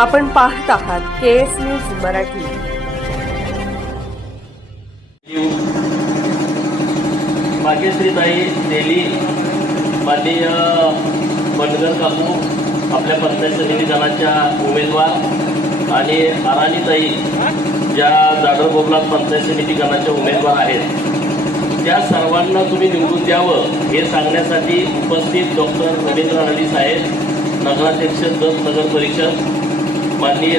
आपण पाहत आहात केएस न्यूज मराठी। भाग्यश्रीताई तेली, माननीय बनगर काकू आपल्या पंचायत समिती गणाच्या उमेदवार आणि अराणीताई ज्या दादर बोबलात पंचायत समिती गणाच्या उमेदवार आहेत, त्या सर्वांना तुम्ही निवडून द्यावं हे सांगण्यासाठी उपस्थित डॉक्टर रवींद्र हळदी साहेब, नगराध्यक्ष दस नगर परिषद, माननीय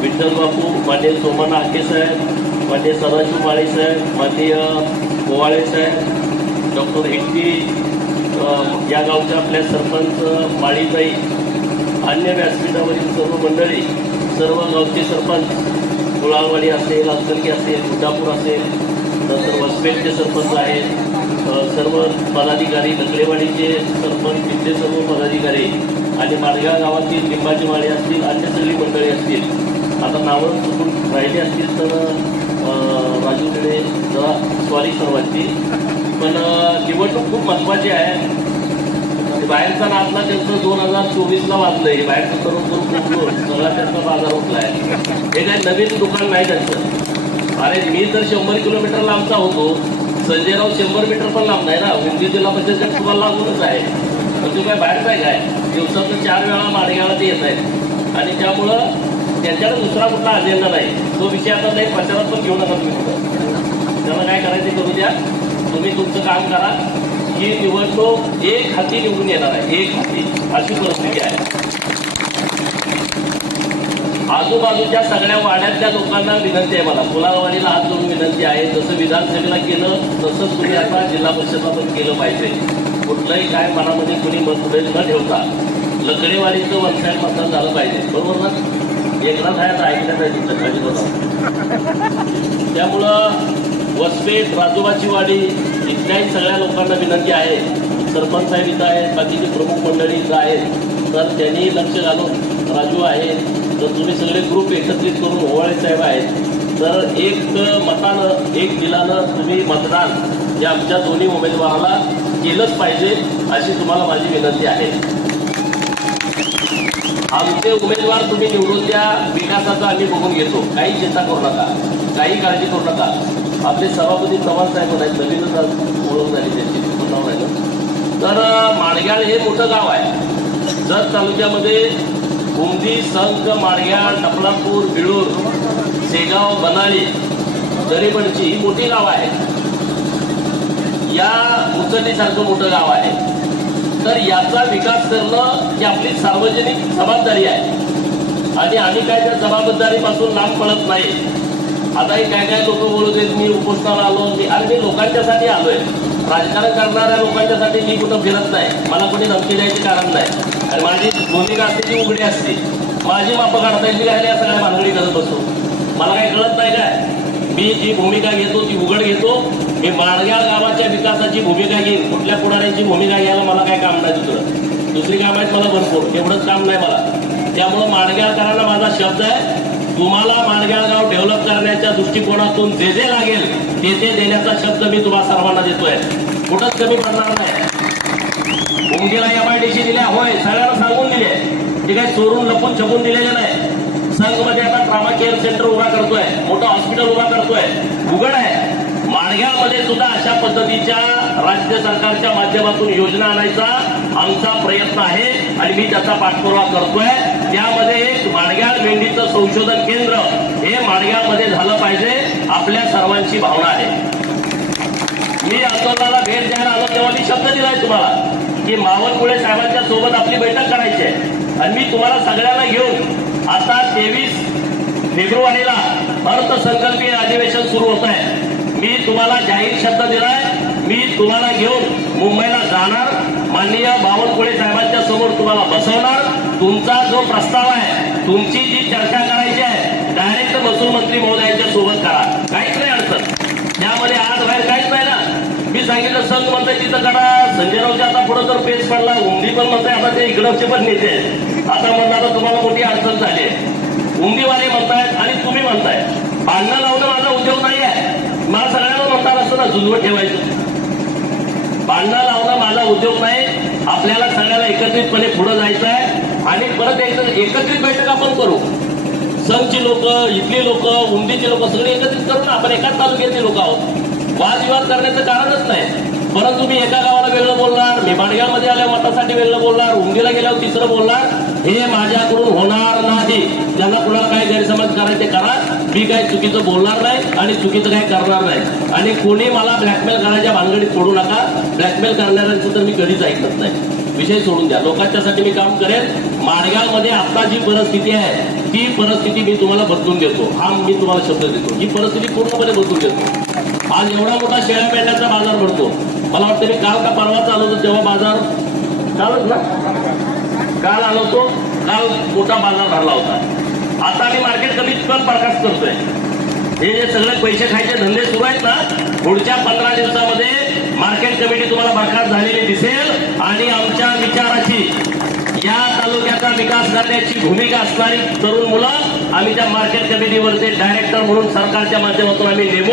विठ्ठल बापू, माननीय सोमन आके साहेब, माननीय सदाशिव माळी साहेब, माननीय गोवाळे साहेब, डॉक्टर हेट्टी, या गावच्या आपल्या सरपंच माळीताई, अन्य व्यासपीठावरील सर्व मंडळी, सर्व गावचे सरपंच, गुळाळवाडी असेल, अक्कलकी असेल, गुड्डापूर असेल, नंतर वसपेटचे सरपंच आहेत, सर्व पदाधिकारी, लकडेवाडीचे सरपंच, तिथले सर्व पदाधिकारी आणि माडगाव गावातील लिंबाची माळी असतील, अन्य सगळी मंडळी असतील। आता नावं चुकून राहिली असतील तर राजूकडे जरा सॉरी सर्वांची, पण निवडणूक खूप महत्त्वाची आहे। बाहेरचा नाचला त्यांचं 2024ला वाजलंय, बाहेरचं करून सगळा त्यांचा बाजार उठला आहे। हे काही नवीन दुकान नाही त्यांचं। अरे मी तर 100 किलोमीटर लांबचा होतो, संजयराव 100 मीटर पण लांब नाही ना, हिंदी जिल्हा परिषदच्या तुम्हाला लागूनच आहे, पण तो काय बाहेरचा आहे काय, दिवसातून 4 वेळा माडगावला ते येत आहेत आणि त्यामुळं त्यांच्याकडे दुसरा कुठला अजेंडा नाही। तो विषय आता नाही प्रचारात पण घेऊ नका तुम्ही कुठं, त्याला काय करायचं करू द्या, तुम्ही तुमचं काम करा। ही निवडणूक एक हाती निवडून येणार आहे, एक हाती, अशी परिस्थिती आहे। आजूबाजूच्या सगळ्या वाड्यातल्या लोकांना विनंती आहे, मला कुलाळवाडीला हात जोडून विनंती आहे, जसं विधानसभेला केलं तसंच तुम्ही आता जिल्हा परिषदला पण केलं पाहिजे। कुठलंही काय मनामध्ये कुणी मतभेद न ठेवता लकडेवाडीचं वन साईड मतदान झालं पाहिजे, बरोबर ना? एकनाथ आहे ऐकण्यात आहे तुमच्या काळजी बघा। त्यामुळं वसपेट, राजोबाची वाडी इथल्याही सगळ्या लोकांना विनंती आहे, सरपंच साहेब इथं आहेत, बाकीचे प्रमुख मंडळी इथं आहेत, तर त्यांनी लक्ष घालून, राजू आहे, तर तुम्ही सगळे ग्रुप एकत्रित करून, ओवाळे साहेब आहेत, तर एक मतानं, एक दिलानं तुम्ही मतदान जे आमच्या दोन्ही उमेदवाराला केलंच पाहिजे, अशी तुम्हाला माझी विनंती आहे। आमचे उमेदवार तुम्ही निवडून द्या, विकासाचा आम्ही बघून घेतो, काही चिंता करू नका, काही काळजी करू नका। आपले सभापती चव्हाण साहेब आहेत, नवीनच ओळख झाली त्यांची, नाव आहे ना। तर माडगाळ हे मोठं गाव आहे, जत तालुक्यामध्ये उमदी, संख, माडगाळ, टपलापूर, बिळूर, शेगाव, बनाळी, दरेबडची ही मोठी गाव आहे, या उचलणीसारखं मोठं गाव आहे। तर याचा विकास करणं ही आपली सार्वजनिक जबाबदारी आहे आणि आम्ही काय त्या जबाबदारीपासून लांब पडत नाही। आता हे काय काय लोक बोलत आहेत, मी उपोषणाला आलो, आणि मी लोकांच्यासाठी आलोय, राजकारण करणाऱ्या लोकांच्यासाठी मी कुठं फिरत नाही, मला कोणी धमकी द्यायचे कारण नाही, आणि माझी भूमिका असते ती उघडी असते, माझी मापं काढता येईल, मी या सगळ्या भानगडी करत बसतो, मला काही कळत नाही काय, मी जी भूमिका घेतो ती उघड घेतो। मी माडगाव गावाच्या विकासाची भूमिका घेईन, कुठल्या पुढाऱ्यांची भूमिका घ्यायला मला काय काम नाही, दुसरी काम आहेत मला भरपूर, एवढंच काम नाही मला। त्यामुळं माडगावकरांना माझा शब्द आहे, तुम्हाला माडगाव गाव डेव्हलप करण्याच्या दृष्टिकोनातून जे जे लागेल ते ते देण्याचा शब्द मी तुम्हाला सर्वांना देतोय, कुठंच कमी पडणार नाही। उमदीला MIDC दिल्या, होय, सगळ्यांना सांगून दिले, ते काही चोरून लपून छपून दिलेले नाही। संघमध्ये आता ट्रॉमा केअर सेंटर उभा करतोय, मोठं हॉस्पिटल उभा करतोय, उघड आहे। माडगावमध्ये सुद्धा अशा पद्धतीच्या राज्य सरकारच्या माध्यमातून योजना आणायचा आमचा प्रयत्न आहे आणि मी त्याचा पाठपुरावा करतोय। त्यामध्ये एक माडगाव मेंढीचं संशोधन केंद्र हे माडगावमध्ये झालं पाहिजे, आपल्या सर्वांची भावना आहे। मी आंदोलनाला भेट द्यायला आलो तेव्हा मी शब्द दिलाय तुम्हाला की मावळपुळे साहेबांच्या सोबत आपली बैठक करायची आहे आणि मी तुम्हाला सगळ्यांना घेऊन आता 23 फेब्रुवारीला अर्थसंकल्पीय अधिवेशन सुरू होत आहे। मी तुम्हाला जाहीर शब्द दिलाय, मी तुम्हाला घेऊन मुंबईला जाणार, माननीय बावनकुळे साहेबांच्या समोर तुम्हाला बसवणार, तुमचा जो प्रस्ताव आहे, तुमची जी चर्चा करायची आहे, डायरेक्ट महसूल मंत्री महोदयांच्या सोबत करा, काहीच नाही अडचण, त्यामध्ये आज बाहेर काहीच नाही ना। मी सांगितलं संघ म्हणताय तिथं करा, संजयरावच्या आता पुढे जर पेच पडला, उमदी पण म्हणताय, आता ते इकडचे पण नेते आता म्हणतात तुम्हाला मोठी अडचण झाली आहे, उमदीवाले म्हणतायत आणि तुम्ही म्हणताय, भांडणं लावणं माझा उद्योग नाही आहे, मला सगळ्यांना म्हणतात असतं ना जुलवत ठेवायचं, भांडणं लावणं माझा उद्योग नाही, आपल्याला सगळ्याला एकत्रितपणे पुढे जायचं आहे आणि परत एकत्रित बैठक आपण करू. संघची लोक, इथली लोक, उंदीची लोक सगळे एकत्रित करू ना. आपण एकाच तालुक्यातली लोक आहोत. वादविवाद करण्याचं कारणच नाही. परंतु मी एका गावाला वेगळं बोलणार, मी माणगावमध्ये आल्या मतासाठी वेगळं बोलणार, उंदीला गेल्यावर तिसरं बोलणार, हे माझ्याकडून होणार नाही. ज्यांना कुणाला काय गैरसमज करायचे करा. मी काही चुकीचं बोलणार नाही आणि चुकीचं काही करणार नाही. आणि कोणी मला ब्लॅकमेल करायच्या भानगडीत पडू नका. ब्लॅकमेल करणाऱ्यांचं तर मी कधीच ऐकत नाही. विषय सोडून द्या. लोकांच्यासाठी मी काम करेन. माणगावमध्ये आता जी परिस्थिती आहे ती परिस्थिती मी तुम्हाला बदलून देतो. हा मी तुम्हाला शब्द देतो. ही परिस्थिती पूर्णपणे बदलून देतो. आज एवढा मोठा शेळ्या मेंढ्यांचा बाजार भरतो. मला वाटतं मी काल का परवा आलो होतो तेव्हा बाजार कालच ना, काल आलो होतो. काल मोठा बाजार भरला होता. आता आम्ही मार्केट कमीत कमी बरखास्त करतोय. हे जे सगळे पैसे खायचे धंदे सुरू आहेत ना, पुढच्या 15 दिवसामध्ये मार्केट कमिटी तुम्हाला बरखास्त झालेली दिसेल. आणि आमच्या विचाराची, या तालुक्याचा विकास करण्याची भूमिका असणारी तरुण मुलं आम्ही त्या मार्केट कमिटीवरचे डायरेक्टर म्हणून सरकारच्या माध्यमातून आम्ही नेमू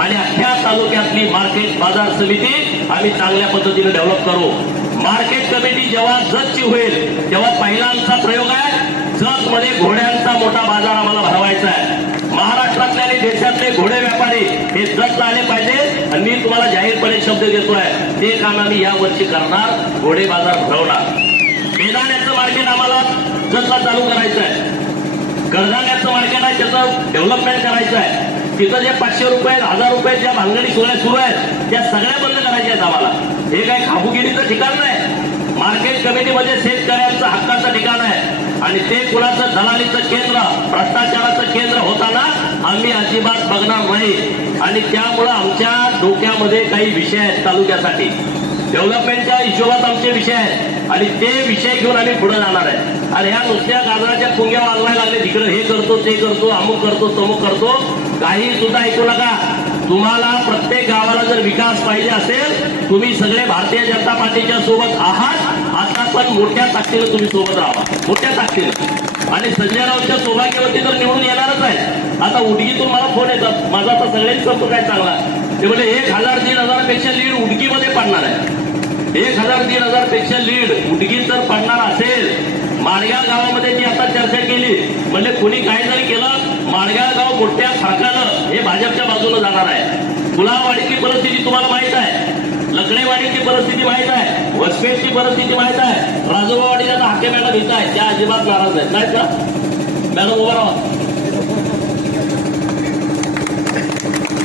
आणि अख्ख्या तालुक्यातली मार्केट बाजार समिती आम्ही चांगल्या पद्धतीने डेव्हलप करू. मार्केट कमिटी जेव्हा जतची होईल तेव्हा पहिला आमचा प्रयोग आहे, जतमध्ये घोड्यांचा मोठा बाजार आम्हाला भरवायचा आहे. महाराष्ट्रातले आणि देशातले घोडे व्यापारी हे जतला आले पाहिजे. आणि मी तुम्हाला जाहीरपणे शब्द देतोय, ते काम आम्ही या वर्षी करणार. घोडे बाजार भरवणार. बेदाण्याचं मार्केट आम्हाला जतला चालू करायचं आहे. कडधान्याचं मार्केट आहे, त्याचं डेव्हलपमेंट करायचं आहे. तिथं जे 500 रुपये 1000 रुपये ज्या भानगडी सोहळ्या सुरू आहेत त्या सगळ्या बंद करायच्या आहेत आम्हाला. हे काही खाबुगिरीचं ठिकाण नाही. मार्केट कमिटीमध्ये शेतकऱ्यांचं हक्काचं ठिकाण आहे. आणि ते कुणाचं दलालीचं केंद्र, भ्रष्टाचाराचं केंद्र होताना आम्ही अजिबात बघणार नाही. आणि त्यामुळं आमच्या डोक्यामध्ये काही विषय आहेत तालुक्यासाठी. डेव्हलपमेंटच्या हिशोबात आमचे विषय आहेत आणि ते विषय घेऊन आम्ही पुढे जाणार आहे. आणि ह्या नुसत्या गाजराच्या पुंग्या वाजवायला लागले, तिकडे हे करतो ते करतो, अमुक करतो तमुक करतो, काही सुद्धा ऐकू नका. तुम्हाला प्रत्येक गावाला जर विकास पाहिजे असेल, तुम्ही सगळे भारतीय जनता पार्टीच्या सोबत आहात. आता पण मोठ्या ताकदीने तुम्ही सोबत राहा, मोठ्या ताकदीने. आणि संजय राऊतच्या सौभाग्यवती तर निवडून येणारच आहे. आता उडगीतून मला फोन येतात, माझा आता सगळ्यांनी संपर्क काय चांगला. ते म्हणजे 1000-3000 पेक्षा लीड उडगीमध्ये पडणार आहे. 1000-3000 पेक्षा लीड उडगीत जर पडणार असेल. माणगाव गावामध्ये जी आता चर्चा केली, म्हणजे कुणी काय जरी केलं, माणगाव गाव मोठ्या फरकानं हे भाजपच्या बाजूने जाणार आहे. गुलाबवाडीची परिस्थिती तुम्हाला माहित आहे, लकडेवाडीची परिस्थिती माहित आहे, वसपेटची परिस्थिती माहित आहे. राजोबावाडीला हाके मॅडम घेत आहे, त्या अजिबात नाराज नाहीत का मॅडम? उभा राहा.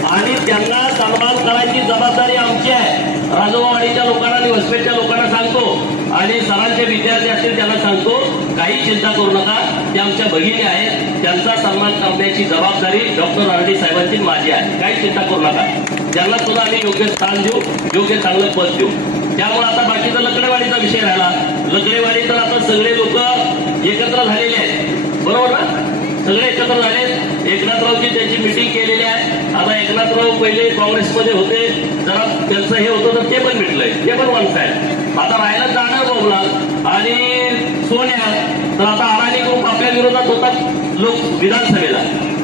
आणि त्यांना सन्मान करायची जबाबदारी आमची आहे. राजोबावाडीच्या लोकांना आणि वसपेटच्या लोकांना सांगतो आणि सरांचे विद्यार्थी असतील त्यांना सांगतो, काही चिंता करू नका. ते आमच्या भगिनी आहेत, त्यांचा सन्मान करण्याची जबाबदारी डॉक्टर आरडी साहेबांची माझी आहे. काही चिंता करू नका. त्यांना सुद्धा आम्ही योग्य स्थान देऊ, योग्य चांगलं पद देऊ. त्यामुळे आता बाकीचा लकडेवाडीचा विषय राहिला. लकडेवाडी तर आता सगळे लोक एकत्र झालेले आहेत, बरोबर ना? सगळे एकत्र झाले. एकनाथरावची त्यांची मिटिंग केलेली आहे. आता एकनाथराव पहिले काँग्रेसमध्ये होते, जरा त्यांचं हे होतं तर ते पण मिटलंय, ते पण वन साईड. आता राहायला जाणार बोलणार आणि सोन्या तर आता अडाणी ग्रुप आपल्या विरोधात होतात लोक विधानसभेला.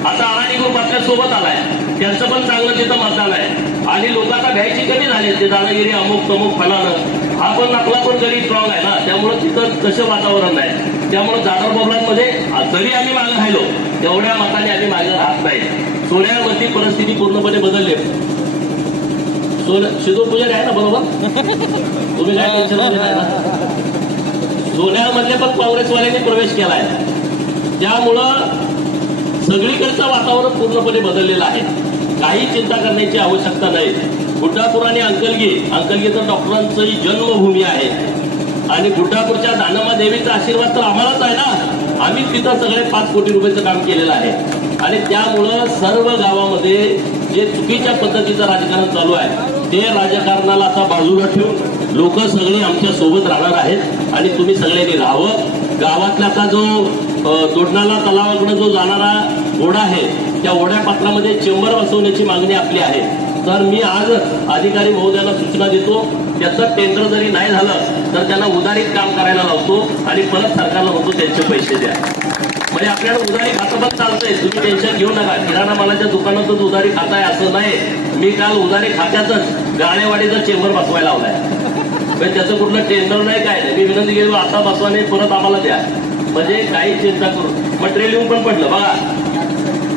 आता अडाणी ग्रुप आपल्या सोबत आलाय, त्यांचं पण चांगलं तिथं मतदान आहे. आणि लोक आता घ्यायची कमी झाले, ते दादागिरी अमुक तमुक फलानं. हा पण आपला पण गडी स्ट्रॉंग आहे ना, त्यामुळे तिथं तसं वातावरण आहे. त्यामुळे जाधव बोबलांमध्ये जरी आम्ही मागे राहिलो तेवढ्या मताने आम्ही मागे राहत नाही. सोन्यावरती परिस्थिती पूर्णपणे बदलली. शिदूर पुजारी आहे ना, बरोबर? तुम्ही काय टेन्शन मध्ये नाही ना? सोन्यामध्ये पण काँग्रेसवाल्यांनी प्रवेश केलाय. त्यामुळं सगळीकडचं वातावरण पूर्णपणे बदललेलं आहे. काही चिंता करण्याची आवश्यकता नाही. गुड्डापूर आणि अंकलगी तर डॉक्टरांची जन्मभूमी आहे. आणि गुड्डापूरच्या दानम्मा देवीचा आशीर्वाद तर आम्हालाच आहे ना. आम्ही तिथं सगळे 5 कोटी रुपयाचं काम केलेलं आहे. आणि त्यामुळं सर्व गावामध्ये जे चुकीच्या पद्धतीचं राजकारण चालू आहे ते राजकारणाला आता बाजूला ठेवून लोक सगळे आमच्या सोबत राहणार आहेत. आणि तुम्ही सगळ्यांनी राहावं. गावातला आता जो दोडनाला तलावाकडे जो जाणारा ओढा आहे त्या ओढ्या पात्रामध्ये चेंबर बसवण्याची मागणी आपली आहे. तर मी आज अधिकारी महोदयांना सूचना देतो, त्याचं टेंडर जरी नाही झालं तर त्यांना उधारीत काम करायला लावतो आणि परत सरकारला म्हणतो त्यांचे पैसे द्या. म्हणजे आपल्याला उधारी खातं पण चालतंय, तुम्ही टेन्शन घेऊ नका. किराणा मालाच्या दुकानातच उधारी खाताय असं नाही. मी काल उधारी खात्यातच गाळेवाडीचा चेंबर बसवायला लावलाय. त्याचं कुठलं टेंडर नाही, काय नाही. मी विनंती केली आता बसवा नाही, परत आम्हाला द्या. म्हणजे काही चिंता करू, मटेरियल येऊन पण पडलं बघा.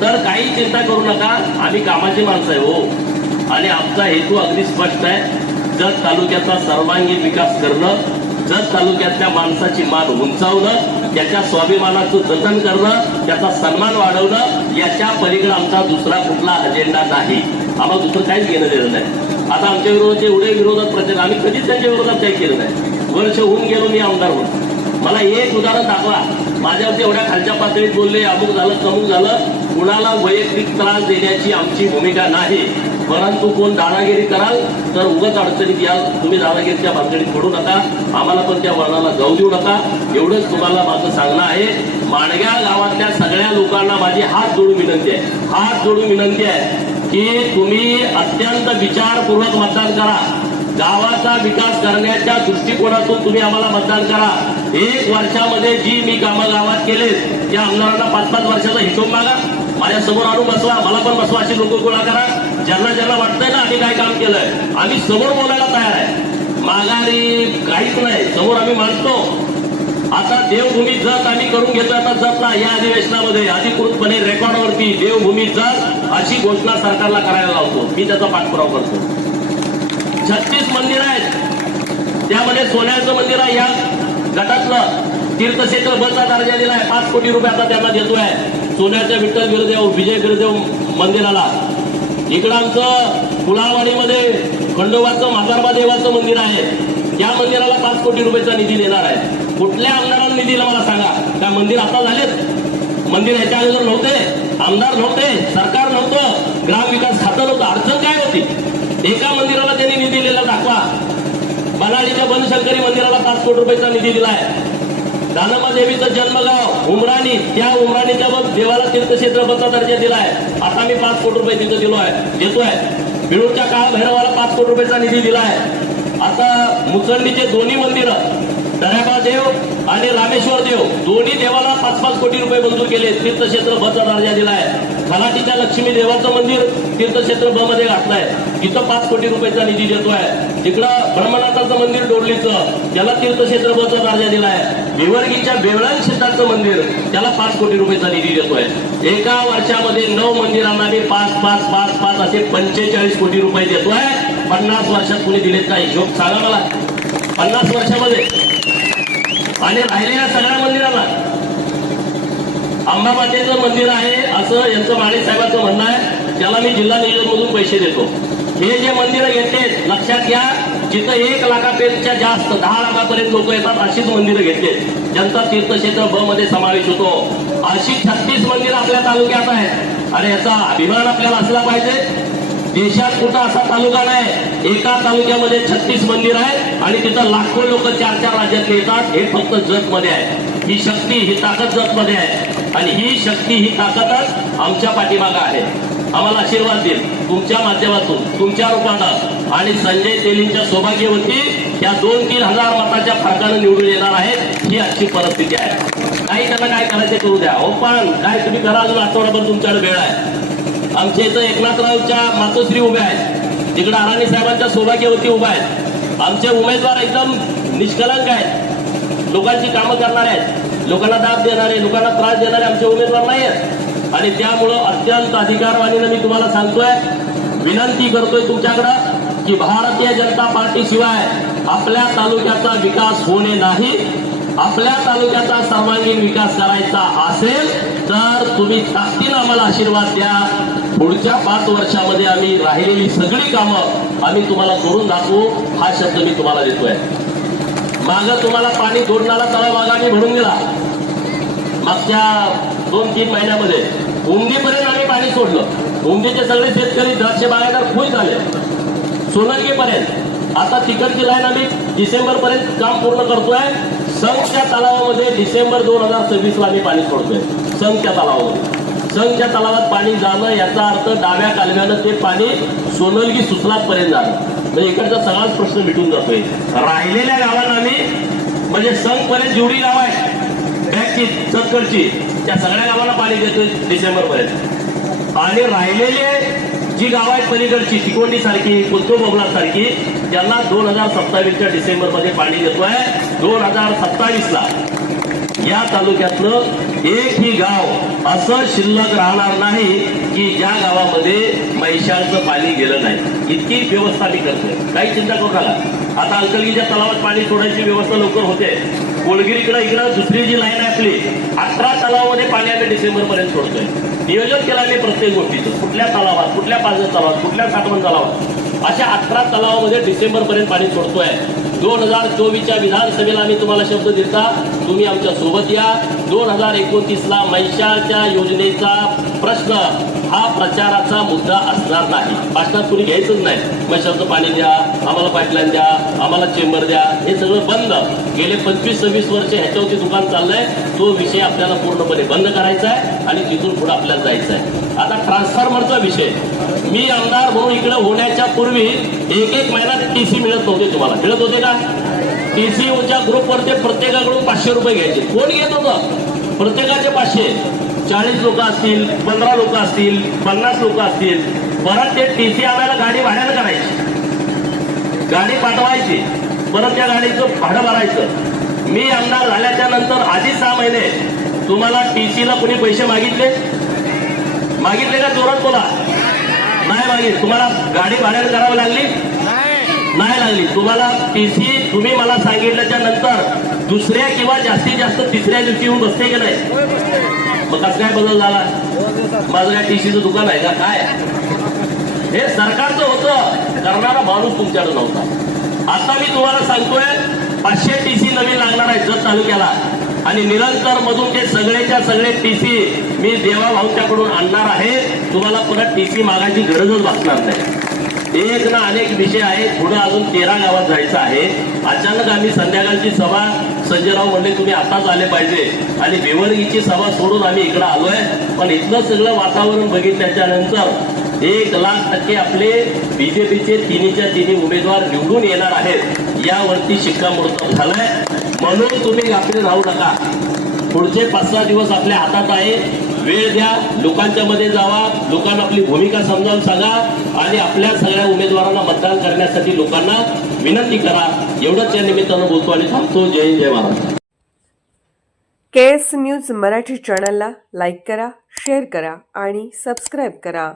तर काही चिंता करू नका, आम्ही कामाची माणसं आहे हो. आणि आमचा हेतू अगदी स्पष्ट आहे, जत तालुक्याचा सर्वांगीण विकास करणं, जत तालुक्यातल्या माणसाची मान उंचावणं, त्याच्या स्वाभिमानाचं जतन करणं, त्याचा सन्मान वाढवणं, याच्या पलीकडे आमचा दुसरा कुठला अजेंडा नाही. आम्हाला दुसरं काहीच घेणं देणं नाही. आता आमच्या विरोधात एवढे विरोधात प्रचार, आम्ही कधीच त्यांच्या विरोधात काही केलं नाही. वर्ष होऊन गेलो मी आमदार म्हणून. मला एक उदाहरण दाखवा, माझ्यावरती एवढ्या खालच्या पातळीत बोलले, अमुक झालं तमुक झालं. कुणाला वैयक्तिक त्रास देण्याची आमची भूमिका नाही. परंतु कोण दादागिरी कराल तर उगाच अडचणीत याल. तुम्ही दादागिरीच्या भानगडीत पडू नका, आम्हाला पण त्या वळणाला जाऊ देऊ नका. एवढंच तुम्हाला माझं सांगणं आहे. माणग्या गावातल्या सगळ्या लोकांना माझी हात जोडून विनंती आहे, हात जोडून विनंती आहे की तुम्ही अत्यंत विचारपूर्वक मतदान करा. गावाचा विकास करण्याच्या दृष्टिकोनातून तुम्ही आम्हाला मतदान करा. 1 वर्षामध्ये जी मी कामं गावात केले त्या आमदारांना 5-5 वर्षाचा हिशोब मागा. माझ्या समोर आणून बसवा, मला पण बसवा, अशी लोक गोळा करा. ज्यांना ज्यांना वाटतंय ना आम्ही काय काम केलंय, आम्ही समोर बोलायला तयार आहे. माघारी काहीच नाही, समोर आम्ही मांडतो. आता देवभूमी जत आम्ही करून घेतोय. आता जतला या अधिवेशनामध्ये अधिकृतपणे रेकॉर्डवरती देवभूमी जत अशी घोषणा सरकारला करायला लावतो. मी त्याचा पाठपुरावा करतो. 36 मंदिर आहेत, त्यामध्ये सोन्याचं मंदिर आहे. या गटातलं तीर्थक्षेत्र बचा दर्जा दिलाय. 5 कोटी रुपये आता त्यांना देतोय. सोन्याच्या विठ्ठल बिरदेव, विजय बिरदेव मंदिराला. इकडं आमचं कुलावाडीमध्ये खंडोबाचं म्हातारबा देवाचं मंदिर आहे. त्या मंदिराला 5 कोटी रुपयाचा निधी देणार आहे. कुठल्या आमदारांना निधी दिला मला सांगा. त्या मंदिर आता झालेत, मंदिर ह्याच्या अगोदर नव्हते, आमदार नव्हते, सरकार नव्हतं, ग्रामविकास खातं नव्हतं. अडचण काय होती? एका मंदिराला त्यांनी निधी दिलेला दाखवा. बनाळीच्या बनशंकरी मंदिराला 5 कोटी रुपयाचा निधी दिलाय. दानम्मा देवीचं जन्मगाव उमराणी, त्या उमराणीच्या देवाला तीर्थक्षेत्र बचा दर्जा दिलाय. आता मी 5 कोटी रुपये तिथं देतोय. बिळूरच्या काळ भैरवाला 5 कोटी रुपयाचा निधी दिलाय. आता मुचंडीचे दोन्ही मंदिर दर्याबा देव आणि रामेश्वर देव, दोन्ही देवाला 5-5 कोटी रुपये मंजूर केले. तीर्थक्षेत्र बचा दर्जा दिलाय. फलाटीच्या लक्ष्मी देवाचं मंदिर तीर्थक्षेत्र ब मध्ये घातलंय, तिथं 5 कोटी रुपयाचा निधी देतोय. तिकडं ब्रह्मनाथाचं मंदिर डोरलीचं, त्याला तीर्थक्षेत्र बचा दर्जा दिलाय. भिवर्गीच्या बेवळण क्षेत्राचं मंदिर, त्याला 5 कोटी रुपयाचा निधी देतोय. एका वर्षामध्ये 9 मंदिरांना मी 5-5-5-5 असे 45 कोटी रुपये देतोय. 50 वर्षात कुणी दिलेत का? हिशोब सांगा मला. 50 वर्षामध्ये. आणि राहिलेल्या सगळ्या मंदिरांना, अंबाबातेचं मंदिर आहे असं यांचं माने साहेबांचं म्हणणं आहे, त्याला मी जिल्हा नियोजनमधून पैसे देतो. हे जे मंदिरं घेतलेत, लक्षात घ्या, जिथं 1 लाखापेक्षा जास्त 10 लाखापर्यंत लोक येतात अशीच मंदिरं घेतलेत, ज्यांचा तीर्थक्षेत्र ब मध्ये समावेश होतो. अशी 36 मंदिरं आपल्या तालुक्यात आहेत. आणि याचा अभिमान आपल्याला असला पाहिजे. देशात कुठं असा तालुका नाही, एका तालुक्यामध्ये 36 मंदिर आहेत आणि तिथं लाखो लोक 4-4 राज्यात येतात. हे फक्त जत मध्ये आहे. ही शक्ती, ही ताकद जत मध्ये आहे. आणि ही शक्ती, ही ताकदच आमच्या पाठीमागं आहे. आम्हाला आशीर्वाद देईल तुमच्या माध्यमातून, तुमच्या रूपानं. आणि संजय तेलींच्या सौभाग्यवती या 2-3 हजार मताच्या फरकानं निवडून येणार आहेत. ही आजची परिस्थिती आहे. काही त्यांना काय करायचे करू द्या. हो, पण काय तुम्ही करा, अजून आठवडाभर तुमच्याकडे वेळ आहे. आमच्या इथं एकनाथरावच्या मातोश्री उभ्या आहेत, तिकडे अराणी साहेबांच्या सौभाग्यवती उभ्या आहेत. आमचे उमेदवार एकदम निष्कलंक आहेत, लोकांची कामं करणारे आहेत, लोकांना दाब देणारे, लोकांना त्रास देणारे आमचे उमेदवार नाही आहेत. आणि त्यामुळं अत्यंत अधिकारवाणीनं मी तुम्हाला सांगतोय, विनंती करतोय तुमच्याकडं की भारतीय जनता पार्टी शिवाय आपल्या तालुक्याचा विकास होणे नाही. आपल्या तालुक्याचा सर्वांगीण विकास करायचा असेल तर तुम्ही ताकदीनं आम्हाला आशीर्वाद द्या. पुढच्या 5 वर्षामध्ये आम्ही राहिलेली सगळी कामं आम्ही तुम्हाला करून दाखवू, हा शब्द मी तुम्हाला देतोय. मागं तुम्हाला पाणी जोडणारा तळा मागा मी भरून गेला. मागच्या 2-3 महिन्यामध्ये उमदीपर्यंत आम्ही पाणी सोडलं. उमदीचे सगळे शेतकरी द्राक्ष बागायतदार खुश झाले, सोनलगीपर्यंत. आता तिकडची लाईन आम्ही डिसेंबर पर्यंत काम पूर्ण करतोय. संघच्या तलावामध्ये डिसेंबर 2026ला आम्ही पाणी सोडतोय. संघच्या तलावामध्ये, संघच्या तलावात पाणी जाणं याचा अर्थ डाव्या कालव्यानं ते पाणी सोनलगी सुसलात पर्यंत जाणं, म्हणजे इकडचा सगळाच प्रश्न मिटून जातोय. राहिलेल्या गावांना आम्ही, म्हणजे संघ पर्यंत जेवढी गाव आहे बॅगची चतकडची, त्या सगळ्या गावांना पाणी देतोय डिसेंबर पर्यंत. आणि राहिलेले जी गाव आहेत पलीकडची, तिकोंडी सारखी, कुलतोबोगला सारखी, त्यांना 2027च्या डिसेंबर मध्ये पाणी देतोय. 2027ला या तालुक्यातलं एकही गाव असं शिल्लक राहणार नाही की ज्या गावामध्ये म्हैसाळचं पाणी गेलं नाही. इतकी व्यवस्था मी करतोय, काही चिंता करू नका. आता अंकलगीच्या तलावात पाणी सोडायची व्यवस्था लवकर होते. कोलगिरीकडे इकडं दुसरी जी लाईन आहे आपली, 18 तलावामध्ये पाणी आम्ही डिसेंबर पर्यंत सोडतोय. नियोजन केलं आम्ही प्रत्येक गोष्टीचं, कुठल्या तलावात, कुठल्या पाजर तलावात, कुठल्या साठवण तलावात, अशा 18 तलावामध्ये डिसेंबर पर्यंत पाणी सोडतोय. 2024च्या विधानसभेला आम्ही तुम्हाला शब्द दिला, तुम्ही आमच्या सोबत या. 2029ला म्हैसाळच्या योजनेचा प्रश्न हा प्रचाराचा मुद्दा असणार नाही. भाषणात कुणी घ्यायचंच नाही. म्हैसाळचं पाणी द्या, आम्हाला पाईपलाईन द्या, आम्हाला चेंबर द्या, हे सगळं बंद. गेले 25-26 वर्ष ह्याच्यावरती दुकान चाललंय. तो विषय आपल्याला पूर्णपणे बंद करायचा आहे आणि तिथून पुढे आपल्याला जायचं आहे. आता ट्रान्सफॉर्मरचा विषय, मी आमदार म्हणून इकडे होण्याच्या पूर्वी एक महिना टीसी मिळत नव्हते. तुम्हाला मिळत होते का? टीसीच्या ग्रुपवर ते प्रत्येकाकडून 500 रुपये घ्यायचे. कोण घेत होतं? प्रत्येकाचे 500. 40 लोक असतील, 15 लोक असतील, 50 लोक असतील. परत ते टीसी आम्हाला गाडी भाड्यानं करायची, गाडी पाठवायची, परत त्या गाडीचं भाडं भरायचं. मी आमदार झाल्याच्या नंतर आधी 6 महिने तुम्हाला टीसीला कोणी पैसे मागितले का? जोरात बोला. नाही मागितले. तुम्हाला गाडी भाड्यानं करावी लागली? नाही लागली. तुम्हाला टीसी तुम्ही मला सांगितल्याच्या नंतर दुसऱ्या किंवा जास्तीत जास्त तिसऱ्या दिवशी येऊन बसते की नाही? मग कसं काय बदल झाला? माझं काय टीसीचं दुकान आहे का काय? हे सरकारचं होतं, करणारा माणूस तुमच्याकडे नव्हता. आता मी तुम्हाला सांगतोय 500 टीसी नवीन लागणार आहे जत तालुक्याला आणि निरंतर मधून ते सगळेच्या सगळे टीसी मी देवा भाऊच्याकडून आणणार आहे. तुम्हाला परत टीसी मागायची गरजच भासणार नाही. एक ना अनेक विषय आहे. पुढे अजून 13 गावात जायचं आहे. अचानक आम्ही संध्याकाळची सभा, संजयराव म्हणले तुम्ही आताच आले पाहिजे आणि बेवर्गीची सभा सोडून आम्ही इकडे आलोय. पण इथलं सगळं वातावरण बघितल्याच्या नंतर 1,00,000% आपले बीजेपीचे तिन्ही उमेदवार निवडून येणार आहेत यावरती शिक्कामोर्तब झालंय. म्हणून तुम्ही गाफील राहू नका. पुढचे 5-6 दिवस आपल्या हातात आहे. वेळ द्या, लोकांच्या मध्ये जावा, लोकांना आपली भूमिका समजावून सांगा आणि आपल्या सगळ्या उमेदवारांना मतदान करण्यासाठी लोकांना विनंती करा. एवढंच या निमित्तानं बोलतो आणि थांबतो. जय हिंद, जय महाराष्ट्र. KS न्यूज मराठी चॅनलला लाईक करा, शेअर करा आणि सबस्क्राईब करा.